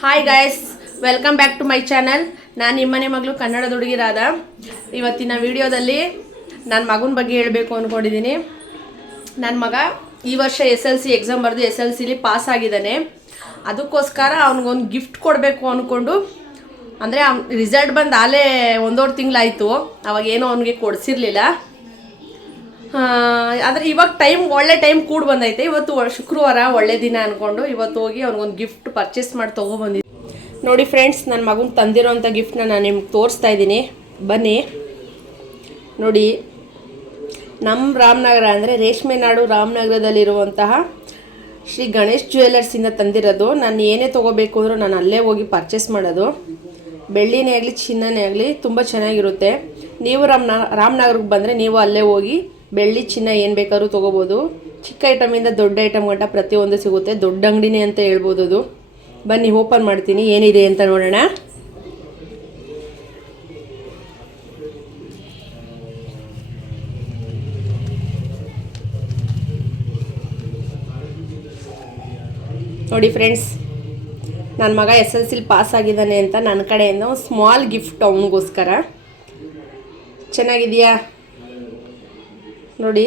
Hi guys, welcome back to my channel. ನಾನು ನಿಮ್ಮನೆ ಮಗಳು ಕನ್ನಡದ ಹುಡುಗಿ ರಾಧಾ. ಇವತ್ತಿನ ವಿಡಿಯೋದಲ್ಲಿ ನನ್ನ ಮಗನ ಬಗ್ಗೆ ಹೇಳಬೇಕು ಅಂದ್ಕೊಂಡಿದ್ದೀನಿ. ನನ್ನ ಮಗ ಈ ವರ್ಷ SLC ಎಕ್ಸಾಮ್ ಬರೆದು SLCಲಿ ಪಾಸ್ ಆಗಿದ್ದಾನೆ. ಅದಕ್ಕೋಸ್ಕರ ಅವ್ನಿಗೊಂದು ಗಿಫ್ಟ್ ಕೊಡಬೇಕು ಅಂದ್ಕೊಂಡು, ಅಂದರೆ ರಿಸಲ್ಟ್ ಬಂದು ಆಲೇ ಒಂದೂವರೆ ತಿಂಗಳಾಯಿತು. ಅವಾಗೇನೋ ಅವನಿಗೆ ಕೊಡಿಸಿರ್ಲಿಲ್ಲ. ಆದರೆ ಇವಾಗ ಒಳ್ಳೆ ಟೈಮ್ ಕೂಡ ಬಂದೈತೆ. ಇವತ್ತು ಶುಕ್ರವಾರ ಒಳ್ಳೆ ದಿನ ಅಂದ್ಕೊಂಡು ಇವತ್ತು ಹೋಗಿ ಅವ್ನಿಗೊಂದು ಗಿಫ್ಟ್ ಪರ್ಚೇಸ್ ಮಾಡಿ ತೊಗೊಬಂದಿದ್ದೆ. ನೋಡಿ ಫ್ರೆಂಡ್ಸ್, ನನ್ನ ಮಗನ ತಂದಿರೋಂಥ ಗಿಫ್ಟ್ನ ನಾನು ನಿಮ್ಗೆ ತೋರಿಸ್ತಾ ಇದ್ದೀನಿ. ಬನ್ನಿ ನೋಡಿ. ನಮ್ಮ ರಾಮನಗರ ಅಂದರೆ ರೇಷ್ಮೆ ನಾಡು ರಾಮನಗರದಲ್ಲಿರುವಂತಹ ಶ್ರೀ ಗಣೇಶ್ ಜ್ಯುವೆಲರ್ಸಿಂದ ತಂದಿರೋದು. ನಾನು ಏನೇ ತೊಗೋಬೇಕು ಅಂದರೂ ನಾನು ಅಲ್ಲೇ ಹೋಗಿ ಪರ್ಚೇಸ್ ಮಾಡೋದು. ಬೆಳ್ಳಿನೇ ಆಗಲಿ ಚಿನ್ನನೇ ಆಗಲಿ ತುಂಬ ಚೆನ್ನಾಗಿರುತ್ತೆ. ನೀವು ರಾಮನಗರಕ್ಕೆ ಬಂದರೆ ನೀವು ಅಲ್ಲೇ ಹೋಗಿ ಬೆಳ್ಳಿ ಚಿನ್ನ ಏನು ಬೇಕಾದ್ರೂ ತೊಗೋಬೋದು. ಚಿಕ್ಕ ಐಟಮಿಂದ ದೊಡ್ಡ ಐಟಮ್ ಗಂಟ ಪ್ರತಿಯೊಂದು ಸಿಗುತ್ತೆ. ದೊಡ್ಡ ಅಂಗಡಿನೇ ಅಂತ ಹೇಳ್ಬೋದು ಅದು. ಬನ್ನಿ ಓಪನ್ ಮಾಡ್ತೀನಿ, ಏನಿದೆ ಅಂತ ನೋಡೋಣ. ನೋಡಿ ಫ್ರೆಂಡ್ಸ್, ನನ್ನ ಮಗ SLCಲಿ ಪಾಸ್ ಆಗಿದ್ದಾನೆ ಅಂತ ನನ್ನ ಕಡೆಯಿಂದ ಒಂದು ಸ್ಮಾಲ್ ಗಿಫ್ಟ್ ಅವನಿಗೋಸ್ಕರ. ಚೆನ್ನಾಗಿದೆಯಾ ನೋಡಿ.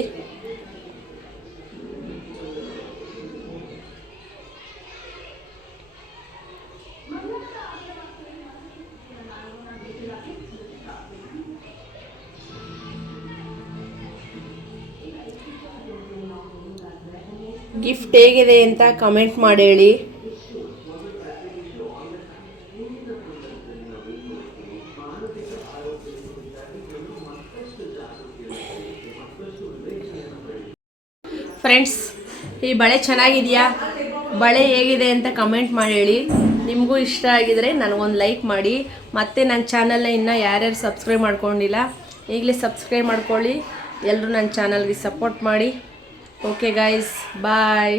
ಗಿಫ್ಟ್ ಹೇಗಿದೆ ಅಂತ ಕಮೆಂಟ್ ಮಾಡಿ ಹೇಳಿ. ಫ್ರೆಂಡ್ಸ್, ಈ ಬಳೆ ಚೆನ್ನಾಗಿದೆಯಾ, ಬಳೆ ಹೇಗಿದೆ ಅಂತ ಕಮೆಂಟ್ ಮಾಡಿ ಹೇಳಿ. ನಿಮಗೂ ಇಷ್ಟ ಆಗಿದರೆ ನನಗೊಂದು ಲೈಕ್ ಮಾಡಿ. ಮತ್ತು ನನ್ನ ಚಾನಲ್ನ ಇನ್ನೂ ಯಾರ್ಯಾರು ಸಬ್ಸ್ಕ್ರೈಬ್ ಮಾಡ್ಕೊಂಡಿಲ್ಲ ಈಗಲೇ ಸಬ್ಸ್ಕ್ರೈಬ್ ಮಾಡ್ಕೊಳ್ಳಿ. ಎಲ್ಲರೂ ನನ್ನ ಚಾನಲ್ಗೆ ಸಪೋರ್ಟ್ ಮಾಡಿ. ಓಕೆ ಗಾಯ್ಸ್, ಬಾಯ್.